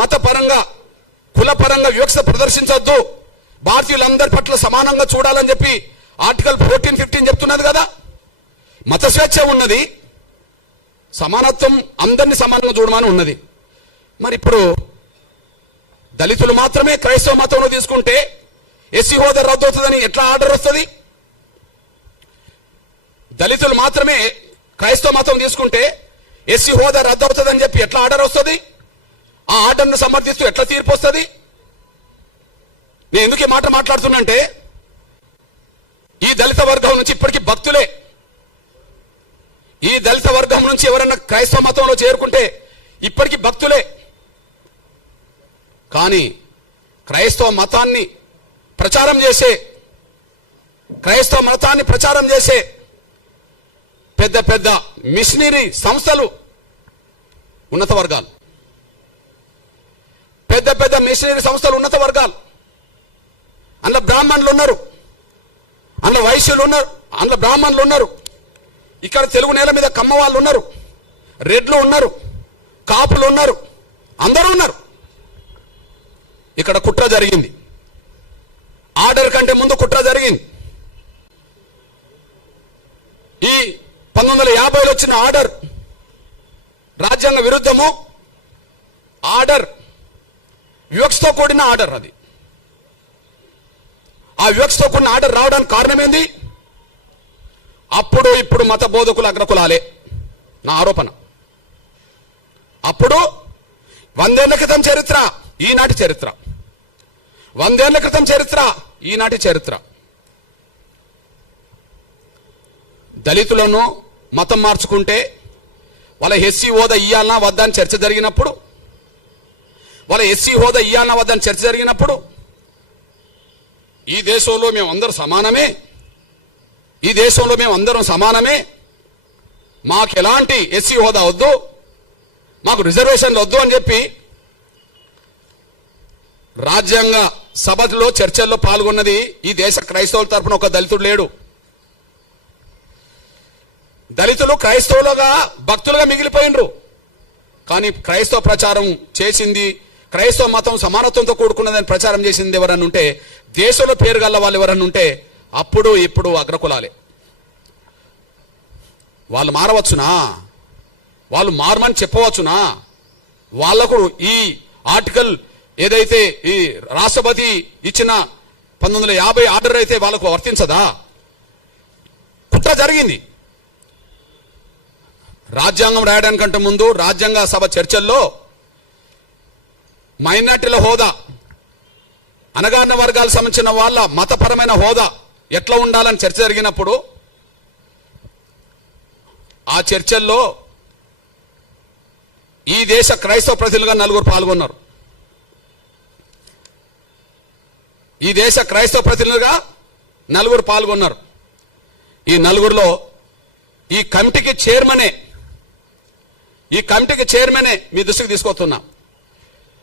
మతపరంగా కులపరంగా వివక్ష ప్రదర్శించొద్దు, భారతీయులందరి పట్ల సమానంగా చూడాలని చెప్పి ఆర్టికల్ 14-15 చెప్తున్నది కదా. మత స్వేచ్ఛ ఉన్నది, సమానత్వం అందరినీ సమానంగా చూడమని ఉన్నది. మరి ఇప్పుడు దళితులు మాత్రమే క్రైస్తవ మతంలో తీసుకుంటే ఎస్సీ హోదా రద్దు అవుతుందని ఎట్లా ఆర్డర్ వస్తుంది? దళితులు మాత్రమే క్రైస్తవ మతం తీసుకుంటే ఎస్సీ హోదా రద్దు అవుతుందని చెప్పి ఎట్లా ఆర్డర్ వస్తుంది? ఆ ఆర్డర్ను సమర్థిస్తూ ఎట్లా తీర్పు వస్తుంది? నేను ఎందుకు ఈ మాట మాట్లాడుతున్నంటే, ఈ దళిత వర్గం నుంచి ఇప్పటికీ భక్తులే, ఈ దళిత వర్గం నుంచి ఎవరన్నా క్రైస్తవ మతంలో చేరుకుంటే ఇప్పటికీ భక్తులే. కానీ క్రైస్తవ మతాన్ని ప్రచారం చేసే పెద్ద పెద్ద మిషనరీ సంస్థలు ఉన్నత వర్గాలు, పెద్ద మిషనరీ సంస్థలు ఉన్నత వర్గాలు. అందులో బ్రాహ్మణులు ఉన్నారు, అందులో వైశ్యులు ఉన్నారు, అందులో బ్రాహ్మణులు ఉన్నారు. ఇక్కడ తెలుగు నేల మీద కమ్మ వాళ్ళు ఉన్నారు, రెడ్లు ఉన్నారు, కాపులు ఉన్నారు, అందరూ ఉన్నారు. ఇక్కడ కుట్ర జరిగింది. ఆర్డర్ కంటే ముందు కుట్ర జరిగింది. ఈ 1950లో వచ్చిన ఆర్డర్ రాజ్యాంగ విరుద్ధము. ఆర్డర్ వివక్షతో కూడిన ఆర్డర్. అది ఆ వివక్షతో కూడిన ఆర్డర్ రావడానికి కారణమేంది? అప్పుడు ఇప్పుడు మత బోధకులు అగ్రకులాలే నా ఆరోపణ. అప్పుడు 100 ఏళ్ల క్రితం చరిత్ర, ఈనాటి చరిత్ర. 100 ఏళ్ల క్రితం చరిత్ర, ఈనాటి చరిత్ర. దళితులను మతం మార్చుకుంటే వాళ్ళ ఎస్సీ హోదా ఇయ్యాలనా వద్దా అని చర్చ జరిగినప్పుడు, ఈ దేశంలో మేము అందరం సమానమే, మాకు ఎలాంటి ఎస్సీ హోదా వద్దు, మాకు రిజర్వేషన్లు వద్దు అని చెప్పి రాజ్యాంగ సభలో చర్చల్లో పాల్గొన్నది ఈ దేశ క్రైస్తవుల తరపున ఒక దళితుడు లేడు. దళితులు క్రైస్తవులుగా భక్తులుగా మిగిలిపోయినరు. కానీ క్రైస్తవ ప్రచారం చేసింది, క్రైస్తవ మతం సమానత్వంతో కూడుకున్నదని ప్రచారం చేసింది ఎవరన్నా ఉంటే, దేశంలో పేరు గల్ల వాళ్ళు ఎవరన్నా ఉంటే అప్పుడు ఇప్పుడు అగ్రకులాలే. వాళ్ళు మారవచ్చునా? వాళ్ళు మారమని చెప్పవచ్చునా? వాళ్లకు ఈ ఆర్టికల్ ఏదైతే ఈ రాష్ట్రపతి ఇచ్చిన 1950 ఆర్డర్ అయితే వాళ్ళకు వర్తించదా? కుట్ర జరిగింది. రాజ్యాంగం రాయడానికంటే ముందు రాజ్యాంగ సభ చర్చల్లో మైనార్టీల హోదా, అణగారిన వర్గాలకు సంబంధించిన వాళ్ళ మతపరమైన హోదా ఎట్లా ఉండాలని చర్చ జరిగినప్పుడు ఆ చర్చల్లో ఈ దేశ క్రైస్తవ ప్రతినిధులుగా 4 పాల్గొన్నారు. ఈ దేశ క్రైస్తవ ప్రతినిధులుగా 4 పాల్గొన్నారు. ఈ 4లో ఈ కమిటీకి చైర్మనే మీ దృష్టికి తీసుకొస్తున్నా.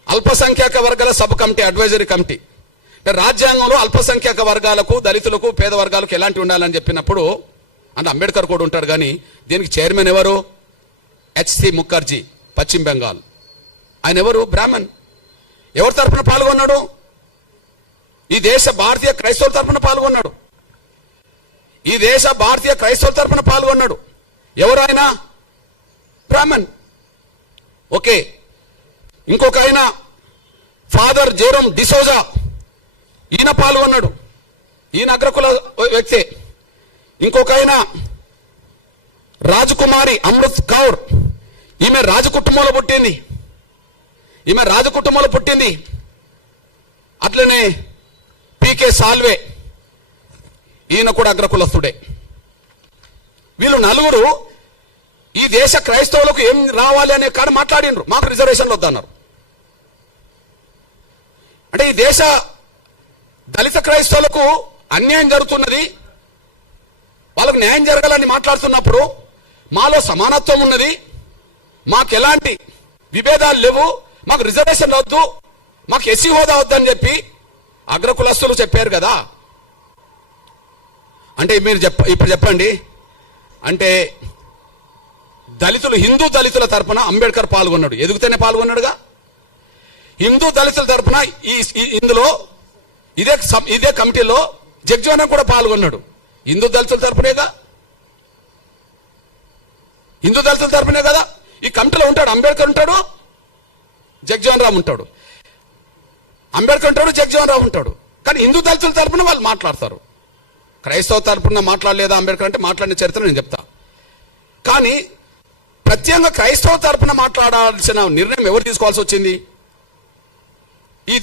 అల్పసంఖ్యాక వర్గాల సబ్ కమిటీ, అడ్వైజరీ కమిటీ. అంటే రాజ్యాంగంలో అల్పసంఖ్యాక వర్గాలకు, దళితులకు, పేద వర్గాలకు ఎలాంటి ఉండాలని చెప్పినప్పుడు అంటే అంబేద్కర్ కూడా ఉంటాడు. కానీ దీనికి చైర్మన్ ఎవరు? హెచ్సి ముఖర్జీ, పశ్చిమ బెంగాల్. ఆయన ఎవరు? బ్రాహ్మణ్. ఎవరి తరఫున పాల్గొన్నాడు? ఈ దేశ భారతీయ క్రైస్తవుల తరఫున పాల్గొన్నాడు. ఎవరు ఆయన? బ్రాహ్మణ్. ఓకే. ఇంకొక ఆయన ఫాదర్ జెరోమ్ డిసోజా, ఈయన పాల్గొన్నాడు. ఈయన అగ్రకుల వ్యక్తే. ఇంకొక ఆయన రాజకుమారి అమృత్ కౌర్, ఈమె రాజకుటుంబంలో పుట్టింది. అట్లనే పీకే సాల్వే, ఈయన కూడా అగ్రకులస్తుడే. వీళ్ళు 4 ఈ దేశ క్రైస్తవులకు ఏం రావాలి అనే కాడ మాట్లాడినరు. మాకు రిజర్వేషన్లు వద్దన్నారు. అంటే ఈ దేశ దళిత క్రైస్తవులకు అన్యాయం జరుగుతున్నది, వాళ్ళకు న్యాయం జరగాలని మాట్లాడుతున్నప్పుడు మాలో సమానత్వం ఉన్నది, మాకు ఎలాంటి విభేదాలు లేవు, మాకు రిజర్వేషన్లు వద్దు, మాకు ఎస్సీ హోదా వద్దని చెప్పి అగ్రకులస్తులు చెప్పారు కదా. అంటే మీరు ఇప్పుడు చెప్పండి, అంటే హిందూ దళితుల తరపున అంబేద్కర్ పాల్గొన్నాడు, ఎదుగుతూనే పాల్గొన్నాడుగా. హిందూ దళితుల తరపున ఇందులో ఇదే కమిటీలో జగ్జీవన్ కూడా పాల్గొన్నాడు. హిందూ దళితుల తరపునేగా, హిందూ దళితుల తరపునే కదా. ఈ కమిటీలో ఉంటాడు అంబేద్కర్ ఉంటాడు, జగ్జీవన్ రామ్ ఉంటాడు. అంబేద్కర్ ఉంటాడు, జగ్జీవన్ రామ్ ఉంటాడు. కానీ హిందూ దళితుల తరపున వాళ్ళు మాట్లాడతారు. క్రైస్తవ తరపున మాట్లాడలేదా అంబేద్కర్ అంటే మాట్లాడిన చరిత్ర నేను చెప్తా. కానీ ప్రత్యేకంగా క్రైస్తవ తరపున మాట్లాడాల్సిన నిర్ణయం ఎవరు తీసుకోవాల్సి వచ్చింది? ఈ